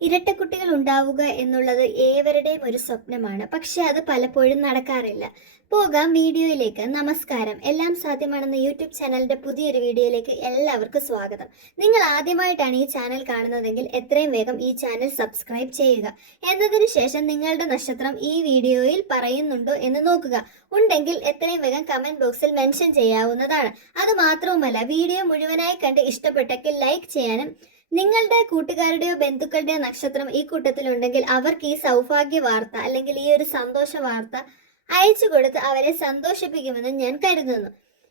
ഇരട്ടക്കുട്ടികൾ ഉണ്ടാവുക എന്നുള്ളത് ഏവരുടെയും ഒരു സ്വപ്നമാണ്. പക്ഷെ അത് പലപ്പോഴും നടക്കാറില്ല. പോകാം വീഡിയോയിലേക്ക്. നമസ്കാരം. എല്ലാം സാധ്യമാണെന്ന യൂട്യൂബ് ചാനലിന്റെ പുതിയൊരു വീഡിയോയിലേക്ക് എല്ലാവർക്കും സ്വാഗതം. നിങ്ങൾ ആദ്യമായിട്ടാണ് ഈ ചാനൽ കാണുന്നതെങ്കിൽ എത്രയും വേഗം ഈ ചാനൽ സബ്സ്ക്രൈബ് ചെയ്യുക. എന്നതിന് ശേഷം നിങ്ങളുടെ നക്ഷത്രം ഈ വീഡിയോയിൽ പറയുന്നുണ്ടോ എന്ന് നോക്കുക. ഉണ്ടെങ്കിൽ എത്രയും വേഗം കമന്റ് ബോക്സിൽ മെൻഷൻ ചെയ്യാവുന്നതാണ്. അത് മാത്രവുമല്ല, വീഡിയോ മുഴുവനായി കണ്ട് ഇഷ്ടപ്പെട്ടെങ്കിൽ ലൈക്ക് ചെയ്യാനും നിങ്ങളുടെ കൂട്ടുകാരുടെയോ ബന്ധുക്കളുടെയോ നക്ഷത്രം ഈ കൂട്ടത്തിലുണ്ടെങ്കിൽ അവർക്ക് ഈ സൗഭാഗ്യ വാർത്ത അല്ലെങ്കിൽ ഈ ഒരു സന്തോഷ വാർത്ത അയച്ചു കൊടുത്ത് അവരെ സന്തോഷിപ്പിക്കുമെന്ന് ഞാൻ കരുതുന്നു.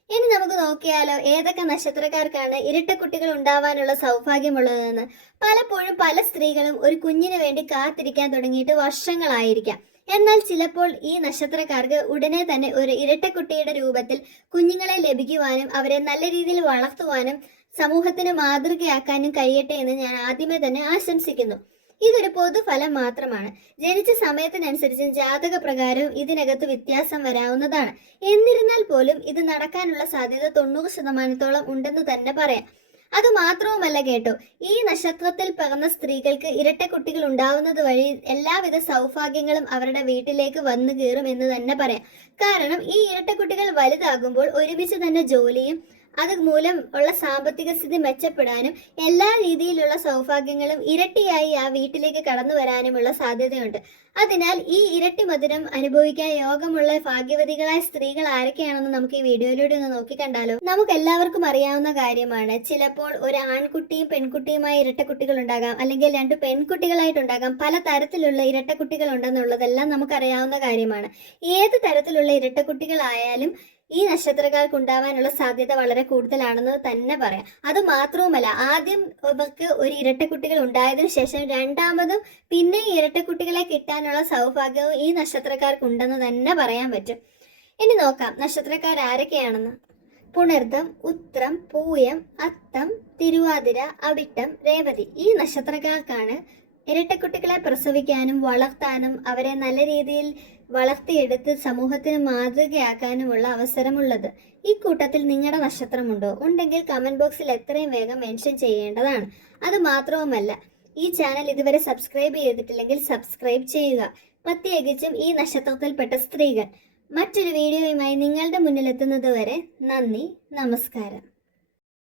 ഇനി നമുക്ക് നോക്കിയാലോ, ഏതൊക്കെ നക്ഷത്രക്കാർക്കാണ് ഇരട്ടക്കുട്ടികൾ ഉണ്ടാവാനുള്ള സൗഭാഗ്യമുള്ളതെന്ന്. പലപ്പോഴും പല സ്ത്രീകളും ഒരു കുഞ്ഞിന് വേണ്ടി കാത്തിരിക്കാൻ തുടങ്ങിയിട്ട് വർഷങ്ങളായിരിക്കാം. എന്നാൽ ചിലപ്പോൾ ഈ നക്ഷത്രക്കാർക്ക് ഉടനെ തന്നെ ഒരു ഇരട്ടക്കുട്ടിയുടെ രൂപത്തിൽ കുഞ്ഞുങ്ങളെ ലഭിക്കുവാനും അവരെ നല്ല രീതിയിൽ വളർത്തുവാനും സമൂഹത്തിന് മാതൃകയാക്കാനും കഴിയട്ടെ എന്ന് ഞാൻ ആദ്യമേ തന്നെ ആശംസിക്കുന്നു. ഇതൊരു പൊതുഫലം മാത്രമാണ്. ജനിച്ച സമയത്തിനനുസരിച്ചും ജാതക പ്രകാരവും ഇതിനകത്ത് വ്യത്യാസം വരാവുന്നതാണ്. എന്നിരുന്നാൽ പോലും ഇത് നടക്കാനുള്ള സാധ്യത 90% ഉണ്ടെന്ന് തന്നെ പറയാം. അത് മാത്രവുമല്ല കേട്ടോ, ഈ നക്ഷത്രത്തിൽ പിറന്ന സ്ത്രീകൾക്ക് ഇരട്ടക്കുട്ടികൾ ഉണ്ടാവുന്നത് വഴി എല്ലാവിധ സൗഭാഗ്യങ്ങളും അവരുടെ വീട്ടിലേക്ക് വന്നു കയറും എന്ന് തന്നെ പറയാം. കാരണം ഈ ഇരട്ടക്കുട്ടികൾ വലുതാകുമ്പോൾ ഒരുമിച്ച് തന്നെ ജോലിയും അത് മൂലം ഉള്ള സാമ്പത്തിക സ്ഥിതി മെച്ചപ്പെടാനും എല്ലാ രീതിയിലുള്ള സൗഭാഗ്യങ്ങളും ഇരട്ടിയായി ആ വീട്ടിലേക്ക് കടന്നു വരാനുമുള്ള സാധ്യതയുണ്ട്. അതിനാൽ ഈ ഇരട്ടി മധുരം അനുഭവിക്കാൻ യോഗമുള്ള ഭാഗ്യവതികളായ സ്ത്രീകൾ ആരൊക്കെയാണെന്ന് നമുക്ക് ഈ വീഡിയോയിലൂടെ ഒന്ന് നോക്കിക്കണ്ടാലോ. നമുക്ക് എല്ലാവർക്കും അറിയാവുന്ന കാര്യമാണ്, ചിലപ്പോൾ ഒരു ആൺകുട്ടിയും പെൺകുട്ടിയുമായ ഇരട്ടക്കുട്ടികൾ ഉണ്ടാകാം, അല്ലെങ്കിൽ 2 പെൺകുട്ടികളായിട്ടുണ്ടാകാം. പല തരത്തിലുള്ള ഇരട്ടക്കുട്ടികൾ ഉണ്ടെന്നുള്ളതെല്ലാം നമുക്കറിയാവുന്ന കാര്യമാണ്. ഏത് തരത്തിലുള്ള ഇരട്ടക്കുട്ടികളായാലും ഈ നക്ഷത്രക്കാർക്ക് ഉണ്ടാവാനുള്ള സാധ്യത വളരെ കൂടുതലാണെന്ന് തന്നെ പറയാം. അത് മാത്രവുമല്ല, ആദ്യം ഇവർക്ക് ഒരു ഇരട്ടക്കുട്ടികൾ ഉണ്ടായതിനു ശേഷം രണ്ടാമതും പിന്നെ ഇരട്ടക്കുട്ടികളെ കിട്ടാനുള്ള സൗഭാഗ്യവും ഈ നക്ഷത്രക്കാർക്ക് ഉണ്ടെന്ന് തന്നെ പറയാൻ പറ്റും. ഇനി നോക്കാം നക്ഷത്രക്കാർ ആരൊക്കെയാണെന്ന്. പുണർദം, ഉത്രം, പൂയം, അത്തം, തിരുവാതിര, അവിട്ടം, രേവതി ഈ നക്ഷത്രക്കാർക്കാണ് ഇരട്ടക്കുട്ടികളെ പ്രസവിക്കാനും വളർത്താനും അവരെ നല്ല രീതിയിൽ വളർത്തിയെടുത്ത് സമൂഹത്തിന് മാതൃകയാക്കാനുമുള്ള അവസരമുള്ളത്. ഈ കൂട്ടത്തിൽ നിങ്ങളുടെ നക്ഷത്രമുണ്ടോ? ഉണ്ടെങ്കിൽ കമന്റ് ബോക്സിൽ എത്രയും വേഗം മെൻഷൻ ചെയ്യേണ്ടതാണ്. അത് മാത്രവുമല്ല, ഈ ചാനൽ ഇതുവരെ സബ്സ്ക്രൈബ് ചെയ്തിട്ടില്ലെങ്കിൽ സബ്സ്ക്രൈബ് ചെയ്യുക. പ്രത്യേകിച്ചും ഈ നക്ഷത്രത്തിൽപ്പെട്ട സ്ത്രീകൾ. മറ്റൊരു വീഡിയോയുമായി നിങ്ങളുടെ മുന്നിലെത്തുന്നത് വരെ നന്ദി, നമസ്കാരം.